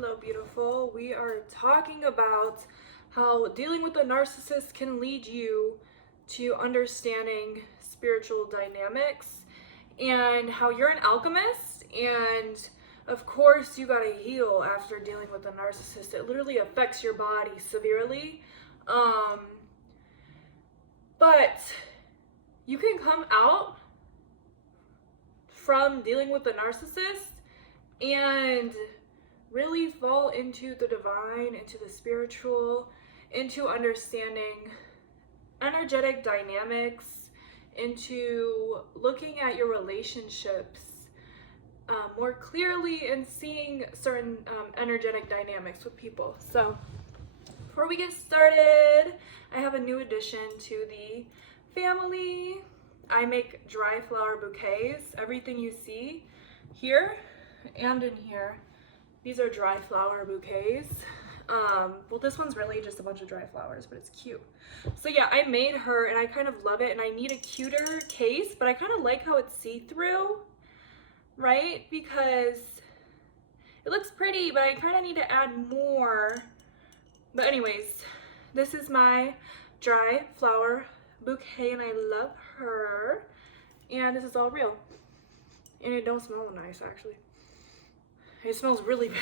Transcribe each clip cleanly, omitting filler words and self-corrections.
Hello, beautiful. We are talking about how dealing with a narcissist can lead you to understanding spiritual dynamics and how you're an alchemist. And of course, you gotta heal after dealing with a narcissist. It literally affects your body severely. But you can come out from dealing with a narcissist and really fall into the divine, into the spiritual, into understanding energetic dynamics, into looking at your relationships more clearly and seeing certain energetic dynamics with people. So before we get started, I have a new addition to the family. I make dry flower bouquets. Everything you see here and in here, these are dry flower bouquets. Well, this one's really just a bunch of dry flowers, but it's cute. So yeah, I made her and I kind of love it, and I need a cuter case, but I kind of like how it's see-through, right? Because it looks pretty, but I kind of need to add more. But anyways, this is my dry flower bouquet and I love her. And this is all real. And it don't smell nice, actually. It smells really bad.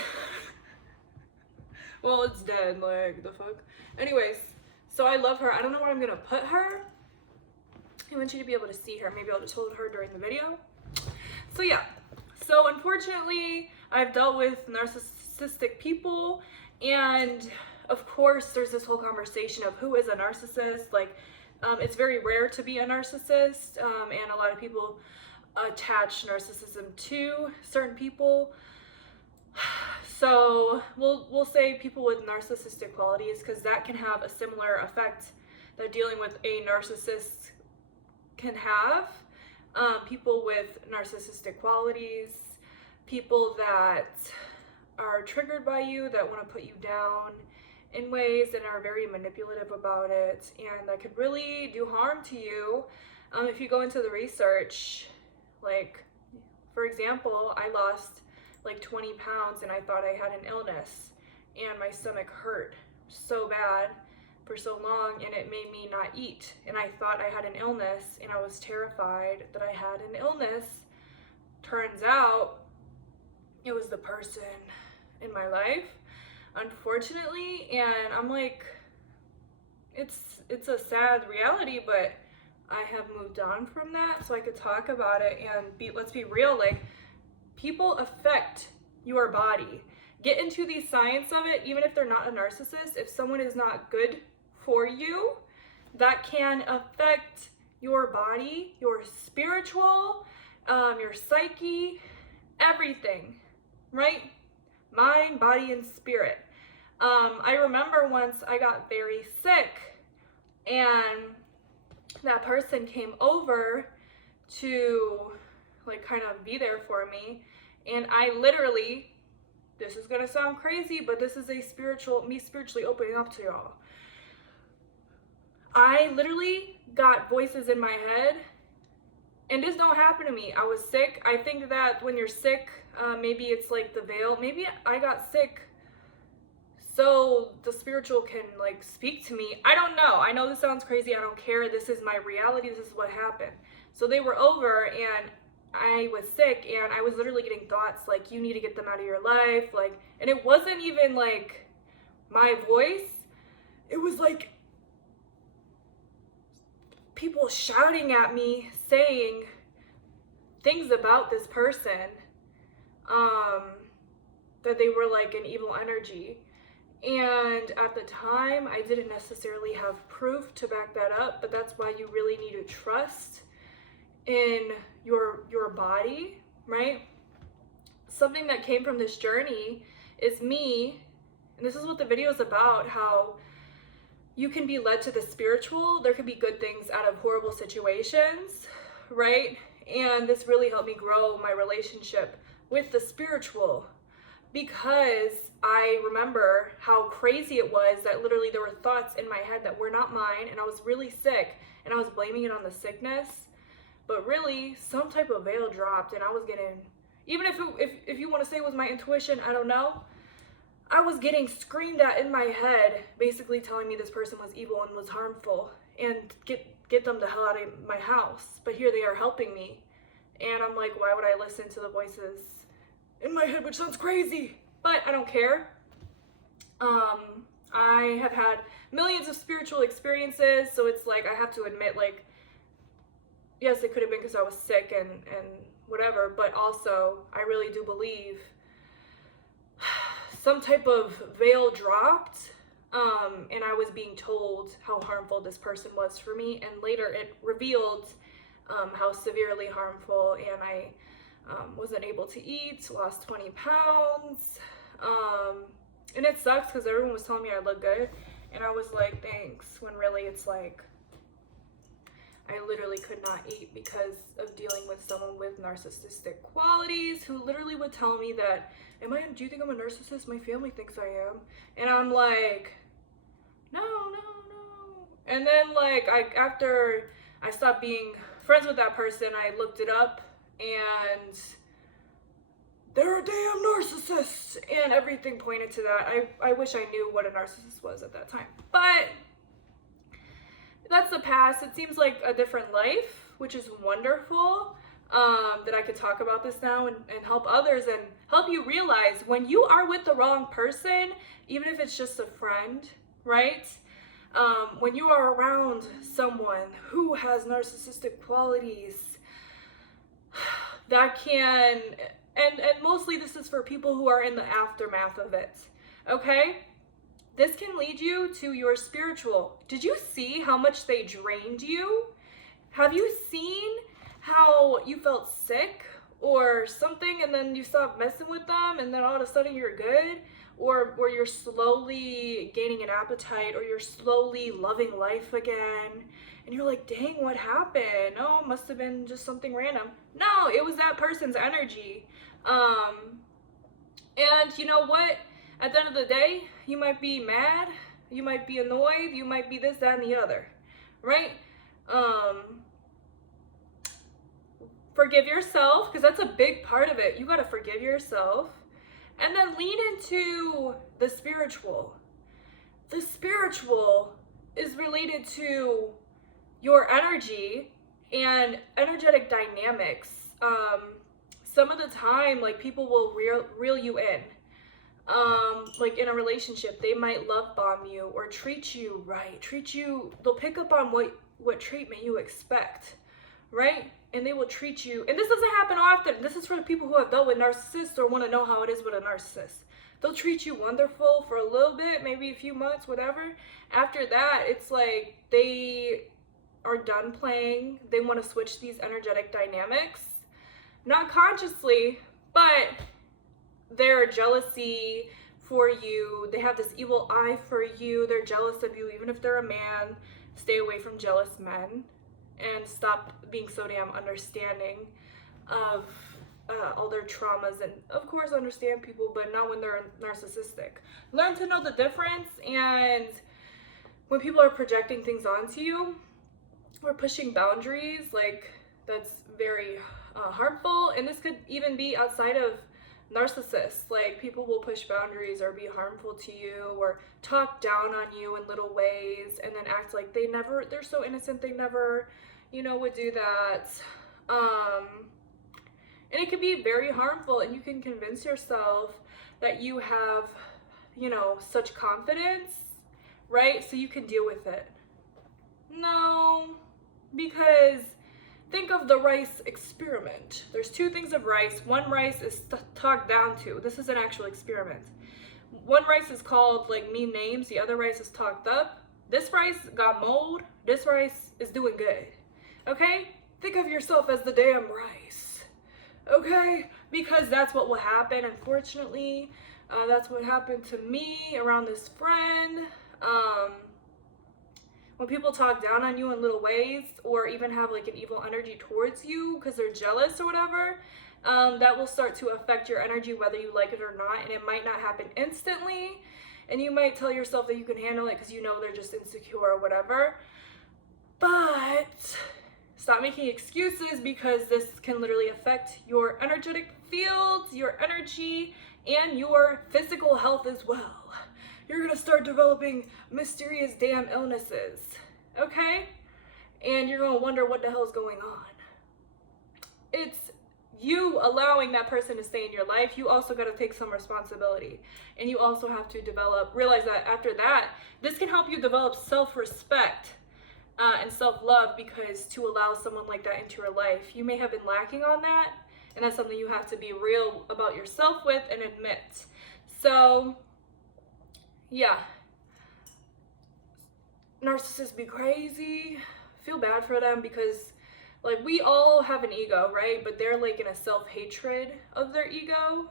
Well, it's dead, like, the fuck. Anyways, so I love her. I don't know where I'm gonna put her. I want you to be able to see her. Maybe I'll just hold her during the video. So yeah, so unfortunately, I've dealt with narcissistic people, and of course, there's this whole conversation of who is a narcissist. Like, it's very rare to be a narcissist, and a lot of people attach narcissism to certain people. So we'll say people with narcissistic qualities, because that can have a similar effect that dealing with a narcissist can have. People with narcissistic qualities, people that are triggered by you, that want to put you down in ways that are very manipulative about it, and that could really do harm to you. If you go into the research, like, for example, I lost like 20 pounds and I thought I had an illness, and my stomach hurt so bad for so long, and it made me not eat, and I thought I had an illness, and I was terrified that I had an illness. Turns out it was the person in my life, unfortunately. And I'm like, it's a sad reality, but I have moved on from that, so I could talk about it and let's be real, like, people affect your body. Get into the science of it. Even if they're not a narcissist, if someone is not good for you, that can affect your body, your spiritual, your psyche, everything, right? Mind, body, and spirit. I remember once I got very sick, and that person came over to like kind of be there for me, and I literally, this is gonna sound crazy, but this is me spiritually opening up to y'all. I literally got voices in my head, and this don't happen to me. I was sick. I think that when you're sick, maybe it's like the veil. Maybe I got sick so the spiritual can like speak to me. I don't know. I know this sounds crazy. I don't care. This is my reality. This is what happened. So they were over, and I was sick, and I was literally getting thoughts like, you need to get them out of your life. Like, and it wasn't even like my voice. It was like people shouting at me, saying things about this person, that they were like an evil energy. And at the time, I didn't necessarily have proof to back that up, but that's why you really need to trust in your body, right? Something that came from this journey is me, and this is what the video is about, how you can be led to the spiritual. There could be good things out of horrible situations, right? And this really helped me grow my relationship with the spiritual, because I remember how crazy it was that literally there were thoughts in my head that were not mine, and I was really sick, and I was blaming it on the sickness. But really, some type of veil dropped, and I was getting, even if you want to say it was my intuition, I don't know. I was getting screamed at in my head, basically telling me this person was evil and was harmful and get them the hell out of my house. But here they are helping me. And I'm like, why would I listen to the voices in my head, which sounds crazy, but I don't care. I have had millions of spiritual experiences, so it's like I have to admit, like, yes, it could have been because I was sick and whatever, but also I really do believe some type of veil dropped, and I was being told how harmful this person was for me, and later it revealed how severely harmful, and I wasn't able to eat, lost 20 pounds, and it sucks because everyone was telling me I look good, and I was like, thanks, when really it's like, I literally could not eat because of dealing with someone with narcissistic qualities who literally would tell me that, do you think I'm a narcissist? My family thinks I am. And I'm like, no. And then like, after I stopped being friends with that person, I looked it up and they're a damn narcissist, and everything pointed to that. I wish I knew what a narcissist was at that time, but that's the past. It seems like a different life, which is wonderful, that I could talk about this now and help others and help you realize when you are with the wrong person, even if it's just a friend, right? When you are around someone who has narcissistic qualities, that can, and mostly this is for people who are in the aftermath of it, okay? This can lead you to your spiritual. Did you see how much they drained you? Have you seen how you felt sick or something and then you stopped messing with them and then all of a sudden you're good? Or you're slowly gaining an appetite, or you're slowly loving life again. And you're like, dang, what happened? Oh, must have been just something random. No, it was that person's energy. And you know what? At the end of the day, you might be mad, you might be annoyed, you might be this, that, and the other, right? Forgive yourself, because that's a big part of it. You got to forgive yourself. And then lean into the spiritual. The spiritual is related to your energy and energetic dynamics. Some of the time, like, people will reel you in. Like in a relationship, they might love bomb you or treat you right. They'll pick up on what treatment you expect, right? And they will treat you, and this doesn't happen often. This is for the people who have dealt with narcissists or want to know how it is with a narcissist. They'll treat you wonderful for a little bit, maybe a few months, whatever. After that, it's like they are done playing. They want to switch these energetic dynamics. Not consciously, but their jealousy for you, they have this evil eye for you. They're jealous of you, even if they're a man. Stay away from jealous men. And stop being so damn understanding of all their traumas, and of course understand people, but not when they're narcissistic. Learn to know the difference, and when people are projecting things onto you or pushing boundaries, like, that's very harmful. And this could even be outside of narcissists. Like, people will push boundaries or be harmful to you or talk down on you in little ways and then act like they're so innocent, they never, would do that. And it can be very harmful, and you can convince yourself that you have, such confidence, right? So you can deal with it. No, because think of the rice experiment. There's two things of rice. One rice is talked down to. This is an actual experiment. One rice is called, like, mean names. The other rice is talked up. This rice got mold. This rice is doing good. Okay? Think of yourself as the damn rice. Okay? Because that's what will happen, unfortunately. That's what happened to me around this friend. When people talk down on you in little ways, or even have like an evil energy towards you because they're jealous or whatever, that will start to affect your energy whether you like it or not. And it might not happen instantly, and you might tell yourself that you can handle it because they're just insecure or whatever. But stop making excuses, because this can literally affect your energetic fields, your energy, and your physical health as well. You're gonna start developing mysterious damn illnesses, okay? And you're gonna wonder what the hell's going on. It's you allowing that person to stay in your life. You also gotta take some responsibility. And you also have to realize that after that, this can help you develop self-respect and self-love, because to allow someone like that into your life, you may have been lacking on that, and that's something you have to be real about yourself with and admit. So, yeah. Narcissists be crazy. Feel bad for them, because like we all have an ego, right? But they're like in a self-hatred of their ego.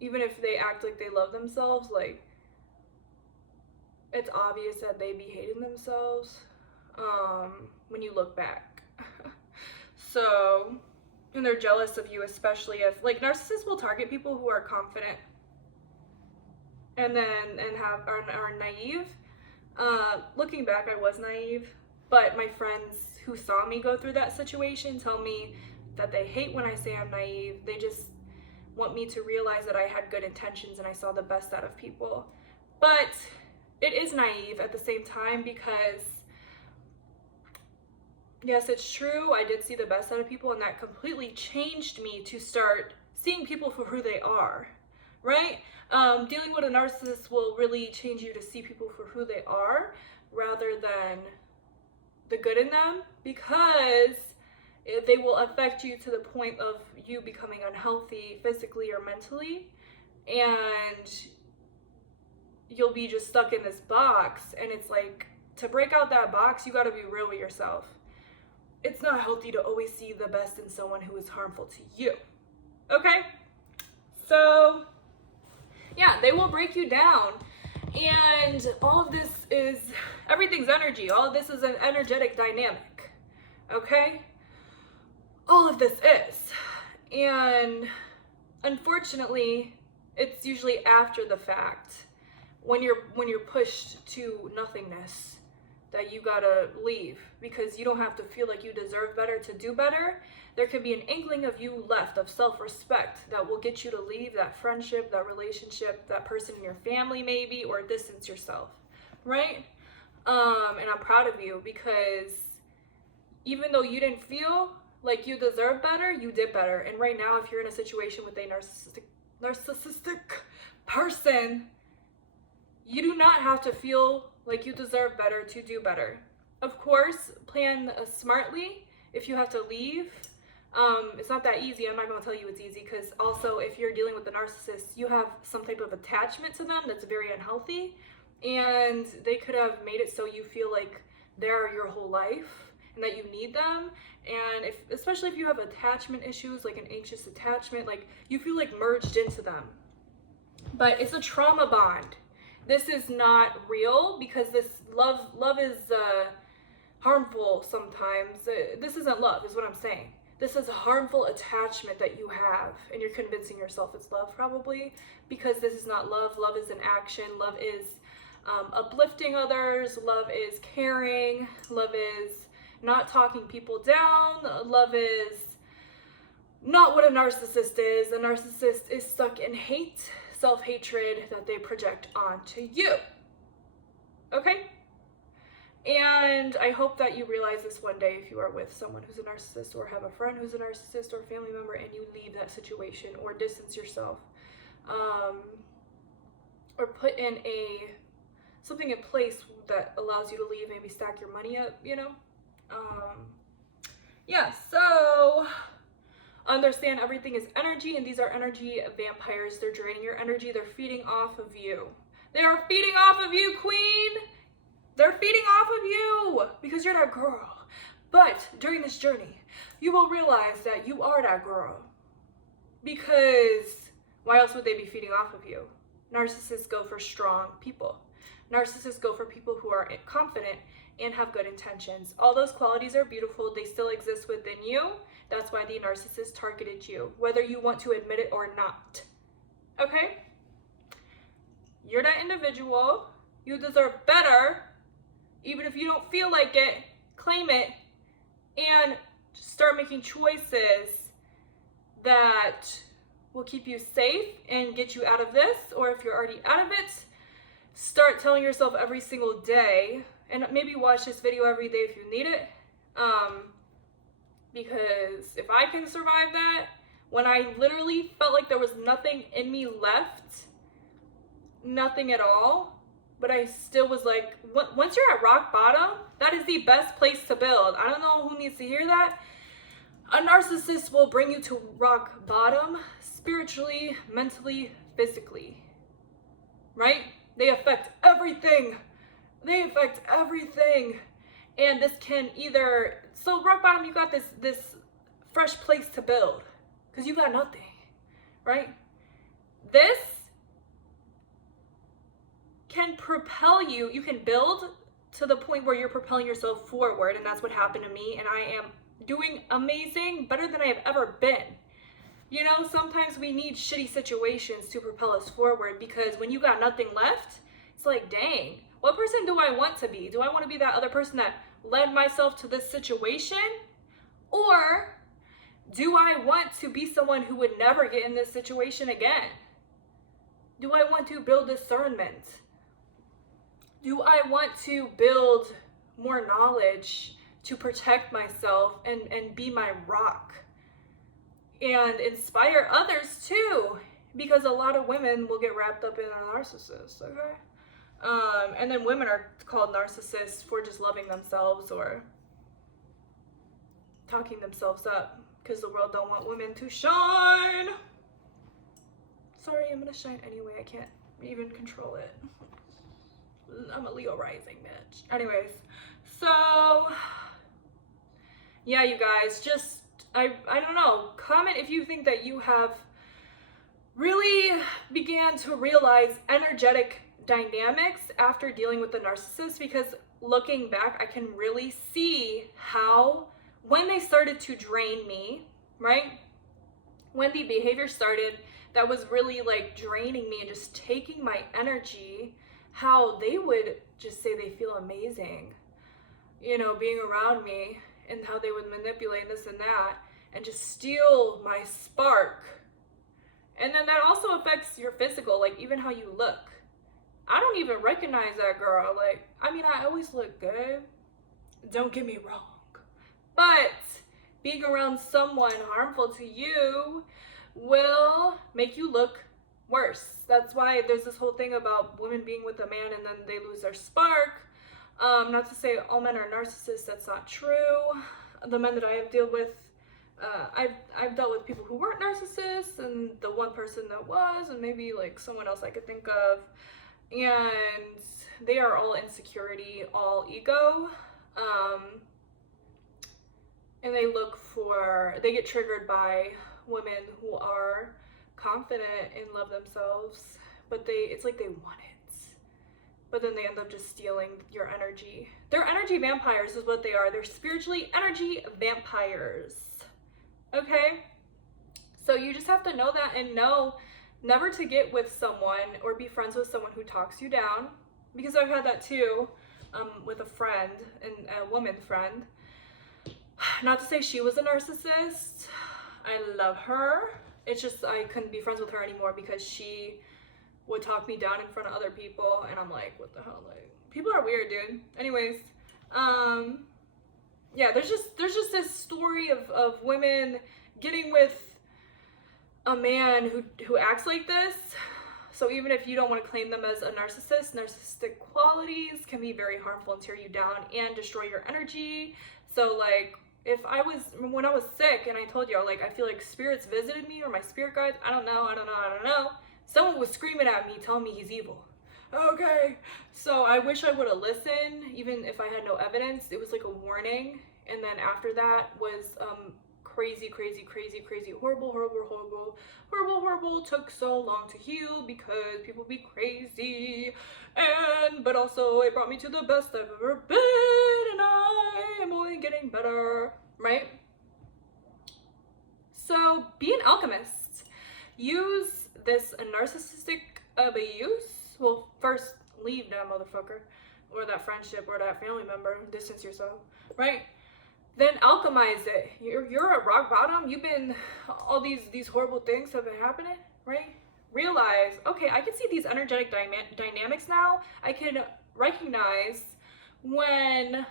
Even if they act like they love themselves, like it's obvious that they be hating themselves when you look back. So, and they're jealous of you, especially if, like, narcissists will target people who are confident and are naive. Looking back, I was naive, but my friends who saw me go through that situation tell me that they hate when I say I'm naive. They just want me to realize that I had good intentions and I saw the best out of people. But it is naive at the same time, because yes, it's true, I did see the best out of people, and that completely changed me to start seeing people for who they are, right? Dealing with a narcissist will really change you to see people for who they are rather than the good in them, because they will affect you to the point of you becoming unhealthy physically or mentally, and you'll be just stuck in this box. And it's like, to break out that box, you got to be real with yourself. It's not healthy to always see the best in someone who is harmful to you. Okay? So, yeah, they will break you down. And all of this is, everything's energy. All of this is an energetic dynamic. Okay? All of this is. And unfortunately, it's usually after the fact, when you're pushed to nothingness, that you gotta leave, because you don't have to feel like you deserve better to do better. There could be an inkling of you left, of self-respect, that will get you to leave that friendship, that relationship, that person in your family maybe, or distance yourself, right? And I'm proud of you, because even though you didn't feel like you deserve better, you did better. And right now, if you're in a situation with a narcissistic person, you do not have to feel like you deserve better to do better. Of course, plan smartly if you have to leave. It's not that easy. I'm not going to tell you it's easy, because also if you're dealing with a narcissist, you have some type of attachment to them that's very unhealthy, and they could have made it so you feel like they're your whole life and that you need them. And especially if you have attachment issues, like an anxious attachment, like you feel like merged into them. But it's a trauma bond. This is not real, because this love is harmful sometimes. This isn't love, is what I'm saying. This is a harmful attachment that you have, and you're convincing yourself it's love, probably, because this is not love. Love is an action. Love is uplifting others. Love is caring. Love is not talking people down. Love is not what a narcissist is. A narcissist is stuck in hate, self-hatred that they project onto you. Okay? And I hope that you realize this one day, if you are with someone who's a narcissist, or have a friend who's a narcissist, or a family member, and you leave that situation, or distance yourself, or put in something in place that allows you to leave, maybe stack your money up, you know? Yeah, so understand everything is energy, and these are energy vampires. They're draining your energy. They're feeding off of you. They are feeding off of you, queen. They're feeding off of you because you're that girl. But during this journey, you will realize that you are that girl. Because why else would they be feeding off of you? Narcissists go for strong people. Narcissists go for people who are confident and have good intentions. All those qualities are beautiful. They still exist within you. That's why the narcissist targeted you, whether you want to admit it or not. Okay? You're that individual. You deserve better. Even if you don't feel like it, claim it and start making choices that will keep you safe and get you out of this, or if you're already out of it, start telling yourself every single day, and maybe watch this video every day if you need it, because if I can survive that, when I literally felt like there was nothing in me left, nothing at all, but I still was like, once you're at rock bottom, that is the best place to build. I don't know who needs to hear that. A narcissist will bring you to rock bottom, spiritually, mentally, physically, right? They affect everything. They affect everything. And this can either, so rock bottom, you got this fresh place to build because you got nothing, right? This can propel you. You can build to the point where you're propelling yourself forward, and that's what happened to me, and I am doing amazing, better than I have ever been. You know, sometimes we need shitty situations to propel us forward, because when you got nothing left, it's like, dang, what person do I want to be? Do I want to be that other person that led myself to this situation? Or do I want to be someone who would never get in this situation again? Do I want to build discernment? Do I want to build more knowledge to protect myself and be my rock and inspire others too? Because a lot of women will get wrapped up in a narcissist, okay? And then women are called narcissists for just loving themselves or talking themselves up because the world don't want women to shine. Sorry, I'm gonna shine anyway. I can't even control it. I'm a Leo rising, bitch. Anyways, so yeah, you guys, just I don't know, comment if you think that you have really began to realize energetic dynamics after dealing with the narcissist, because looking back, I can really see how when they started to drain me, right? When the behavior started that was really like draining me and just taking my energy, how they would just say they feel amazing, you know, being around me, and how they would manipulate this and that and just steal my spark. And then that also affects your physical, like even how you look. I don't even recognize that girl. Like, I mean, I always look good, don't get me wrong, but being around someone harmful to you will make you look worse. That's why there's this whole thing about women being with a man and then they lose their spark. Not to say all men are narcissists, that's not true. The men that I have dealt with, I've dealt with people who weren't narcissists, and the one person that was, and maybe like someone else I could think of, and they are all insecurity, all ego, and they get triggered by women who are confident and love themselves, but it's like they want it, but then they end up just stealing your energy. They're energy vampires is what they are. They're spiritually energy vampires, okay? So you just have to know that, and know never to get with someone or be friends with someone who talks you down, because I've had that too, with a friend, and a woman friend. Not to say she was a narcissist. I love her. It's just I couldn't be friends with her anymore because she would talk me down in front of other people, and I'm like, what the hell? Like, people are weird, dude. Anyways, yeah, there's just this story of women getting with a man who acts like this. So even if you don't want to claim them as a narcissist, narcissistic qualities can be very harmful and tear you down and destroy your energy. So like, when I was sick and I told you, like, I feel like spirits visited me, or my spirit guides, I don't know. Someone was screaming at me, telling me he's evil. Okay. So I wish I would have listened, even if I had no evidence. It was like a warning. And then after that was crazy, horrible. Took so long to heal because people be crazy. But also it brought me to the best I've ever been, and I am only getting better, right? So be an alchemist. Use this narcissistic abuse. Well, first leave that motherfucker, or that friendship, or that family member. Distance yourself, right? then alchemize it. You're at rock bottom. You've been, all these horrible things have been happening, right? Realize, okay, I can see these energetic dynamics now. I can recognize when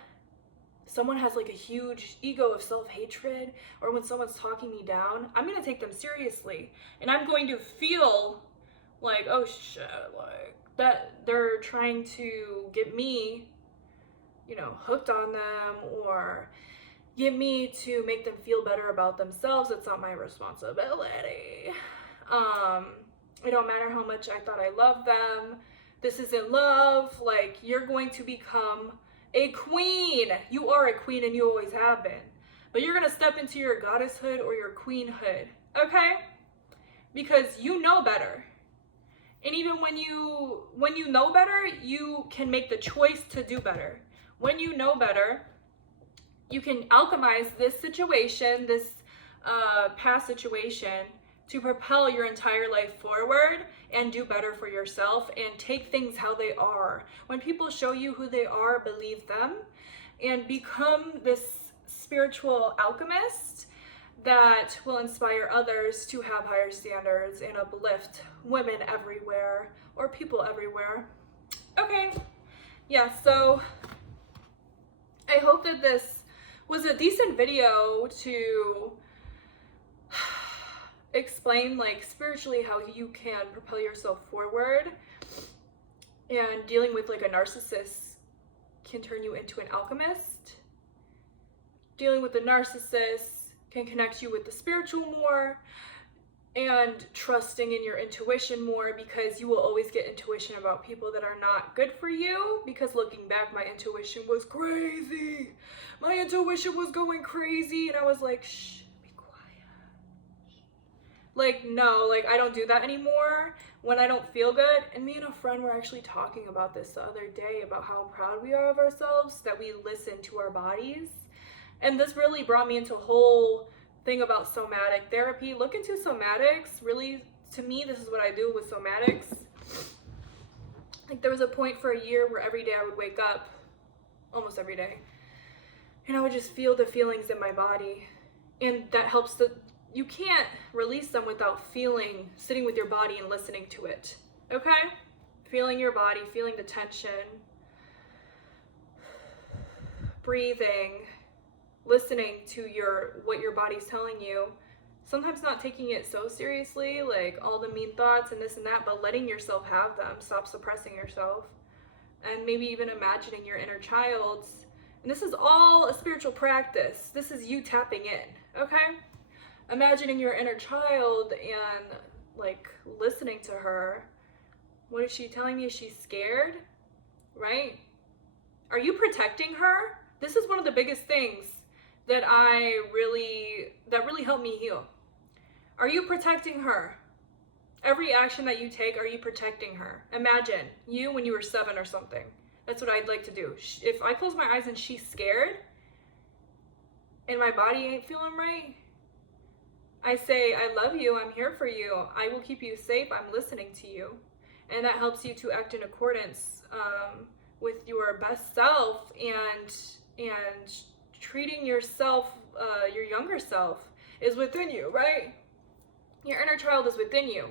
someone has like a huge ego of self-hatred, or when someone's talking me down. I'm gonna take them seriously, and I'm going to feel like, oh shit, like that they're trying to get me, you know, hooked on them, or get me to make them feel better about themselves. It's not my responsibility. It don't matter how much I thought I loved them. This isn't love. Like, you're going to become a queen. You are a queen, and you always have been. But you're gonna step into your goddesshood or your queenhood, okay? Because you know better. And even when you know better, you can make the choice to do better. When you know better, you can alchemize this situation, this past situation, to propel your entire life forward and do better for yourself and take things how they are. When people show you who they are, believe them and become this spiritual alchemist that will inspire others to have higher standards and uplift women everywhere, or people everywhere. Okay, yeah, so I hope that this was a decent video to explain, like, spiritually how you can propel yourself forward, and dealing with like a narcissist can turn you into an alchemist. Dealing with a narcissist can connect you with the spiritual more, and trusting in your intuition more, because you will always get intuition about people that are not good for you. Because looking back, my intuition was crazy. My intuition was going crazy, and I was like, shh, be quiet. Like, no, like, I don't do that anymore when I don't feel good. And me and a friend were actually talking about this the other day, about how proud we are of ourselves, that we listen to our bodies. And this really brought me into a whole thing about somatic therapy. Look into somatics. Really, to me, this is what I do with somatics. Like, there was a point for a year where every day I would wake up, almost every day, and I would just feel the feelings in my body. And that helps you can't release them without sitting with your body and listening to it, okay? Feeling your body, feeling the tension, breathing, listening to what your body's telling you. Sometimes not taking it so seriously, like all the mean thoughts and this and that, but letting yourself have them. Stop suppressing yourself. And maybe even imagining your inner child. And this is all a spiritual practice. This is you tapping in, okay? Imagining your inner child and, like, listening to her. What is she telling me? Is she scared? Right? Are you protecting her? This is one of the biggest things that really helped me heal. Are you protecting her? Every action that you take, are you protecting her? Imagine you when you were 7 or something. That's what I'd like to do. If I close my eyes and she's scared and my body ain't feeling right, I say, I love you, I'm here for you, I will keep you safe, I'm listening to you. And that helps you to act in accordance with your best self, and treating yourself, your younger self is within you, right? Your inner child is within you.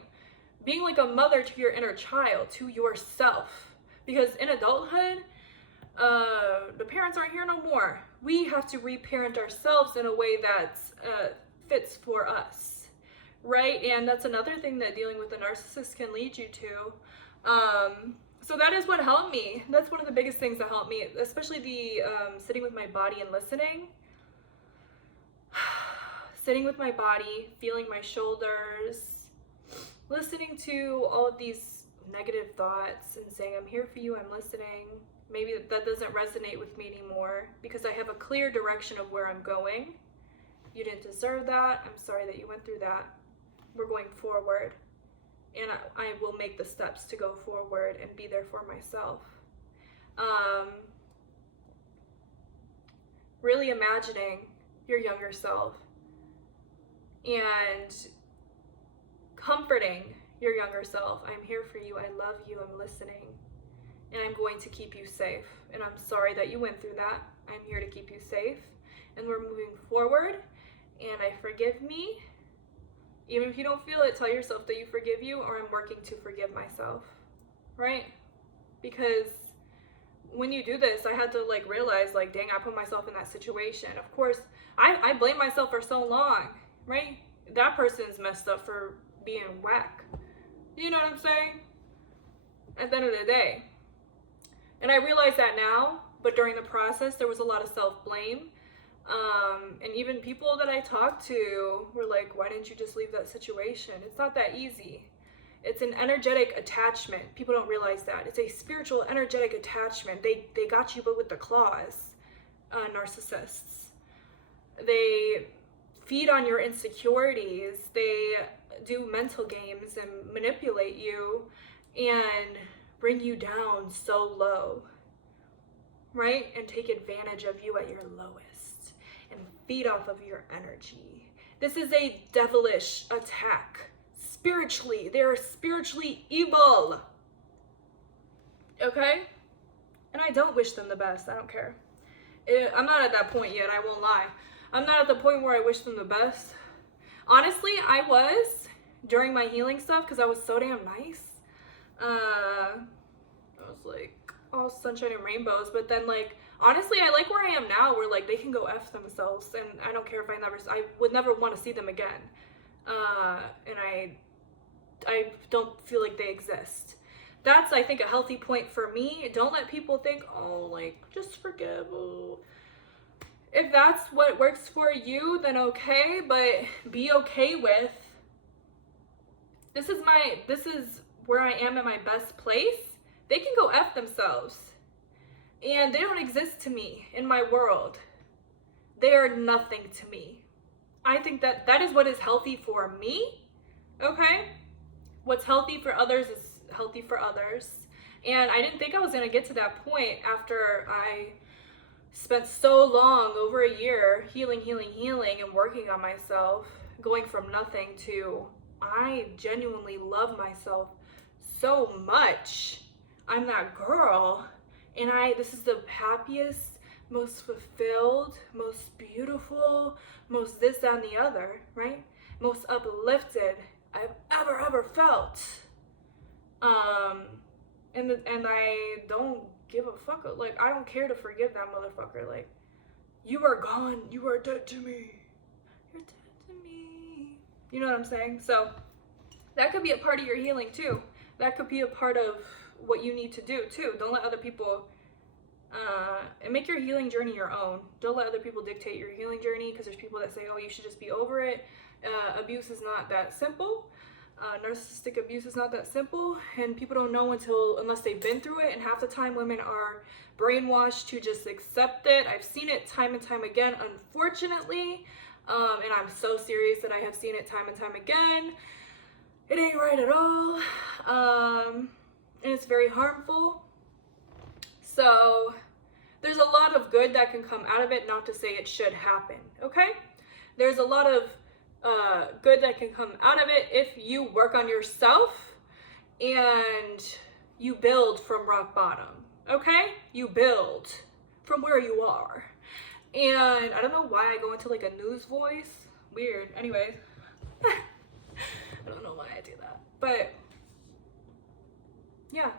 Being like a mother to your inner child, to yourself. Because in adulthood, the parents aren't here no more. We have to reparent ourselves in a way that fits for us, right? And that's another thing that dealing with a narcissist can lead you to. So that is what helped me. That's one of the biggest things that helped me, especially the sitting with my body and listening. Sitting with my body, feeling my shoulders, listening to all of these negative thoughts and saying, I'm here for you, I'm listening. Maybe that doesn't resonate with me anymore because I have a clear direction of where I'm going. You didn't deserve that. I'm sorry that you went through that. We're going forward. And I will make the steps to go forward and be there for myself. Really imagining your younger self and comforting your younger self. I'm here for you. I love you. I'm listening. And I'm going to keep you safe. And I'm sorry that you went through that. I'm here to keep you safe. and we're moving forward, and I forgive me. Even if you don't feel it, tell yourself that you forgive you, or I'm working to forgive myself, right? Because when you do this, I had to like realize, like, dang, I put myself in that situation. Of course, I blame myself for so long, right? That person's messed up for being whack. You know what I'm saying? At the end of the day. And I realize that now, but during the process, there was a lot of self-blame. And even people that I talked to were like, why didn't you just leave that situation? It's not that easy. It's an energetic attachment. People don't realize that. It's a spiritual, energetic attachment. They got you, but with the claws, narcissists. They feed on your insecurities. They do mental games and manipulate you and bring you down so low, right? And take advantage of you at your lowest and feed off of your energy. This is a devilish attack. Spiritually, they are spiritually evil. Okay? And I don't wish them the best. I don't care. I'm not at that point yet, I won't lie. I'm not at the point where I wish them the best. Honestly, I was during my healing stuff because I was so damn nice. I was like all sunshine and rainbows, but then like honestly, I like where I am now, where like they can go F themselves, and I don't care if I would never want to see them again. And I don't feel like they exist. That's, I think, a healthy point for me. Don't let people think, oh, like, just forgive. Oh. If that's what works for you, then okay, but be okay with, this is where I am at my best place. They can go F themselves. And they don't exist to me in my world. They are nothing to me. I think that is what is healthy for me, okay? What's healthy for others is healthy for others. And I didn't think I was gonna get to that point after I spent so long, over a year, healing, and working on myself, going from nothing to, I genuinely love myself so much. I'm that girl, and this is the happiest, most fulfilled, most beautiful, most this, that, and the other, right? Most uplifted I've ever felt. And I don't give a fuck. Like, I don't care to forgive that motherfucker. Like, you are gone. You are dead to me. You're dead to me. You know what I'm saying? So that could be a part of your healing too. That could be a part of what you need to do too. Don't let other people and make your healing journey your own. Don't let other people dictate your healing journey, because there's people that say, oh, you should just be over it. Abuse is not that simple. Narcissistic abuse is not that simple, and people don't know unless they've been through it. And half the time women are brainwashed to just accept it. I've seen it time and time again, unfortunately, and I'm so serious that I have seen it time and time again. It ain't right at all, and it's very harmful. So there's a lot of good that can come out of it, not to say it should happen, okay? There's a lot of good that can come out of it if you work on yourself and you build from rock bottom, okay? You build from where you are. And I don't know why I go into like a news voice. Weird. Anyways, I don't know why I do that. But yeah,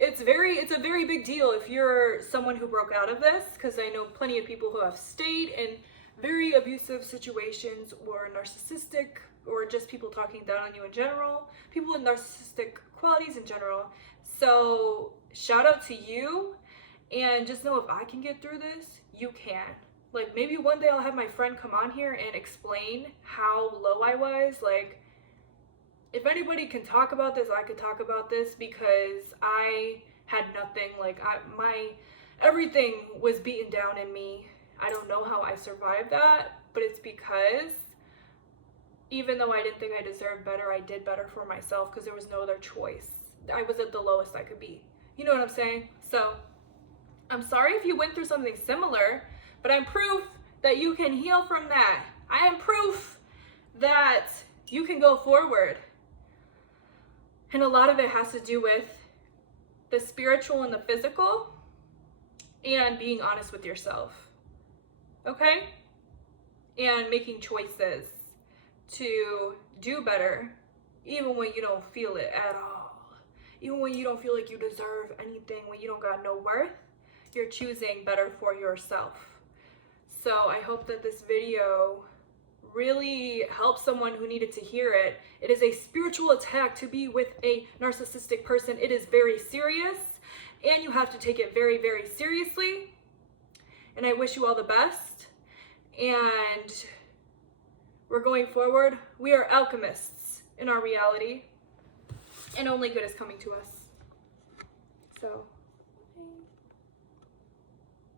it's a very big deal if you're someone who broke out of this, because I know plenty of people who have stayed in very abusive situations, or narcissistic, or just people talking down on you in general, people with narcissistic qualities in general. So shout out to you, and just know if I can get through this, you can. Like, maybe one day I'll have my friend come on here and explain how low I was. Like, if anybody can talk about this, I could talk about this, because I had nothing. Like, my everything was beaten down in me. I don't know how I survived that, but it's because even though I didn't think I deserved better, I did better for myself, because there was no other choice. I was at the lowest I could be. You know what I'm saying? So I'm sorry if you went through something similar, but I'm proof that you can heal from that. I am proof that you can go forward. And a lot of it has to do with the spiritual and the physical, and being honest with yourself. okay? And making choices to do better, even when you don't feel it at all. Even when you don't feel like you deserve anything, when you don't got no worth, you're choosing better for yourself. So I hope that this video really helps someone who needed to hear it. It is a spiritual attack to be with a narcissistic person. It is very serious, and you have to take it very, very seriously. And I wish you all the best. And we're going forward. We are alchemists in our reality, and only good is coming to us. So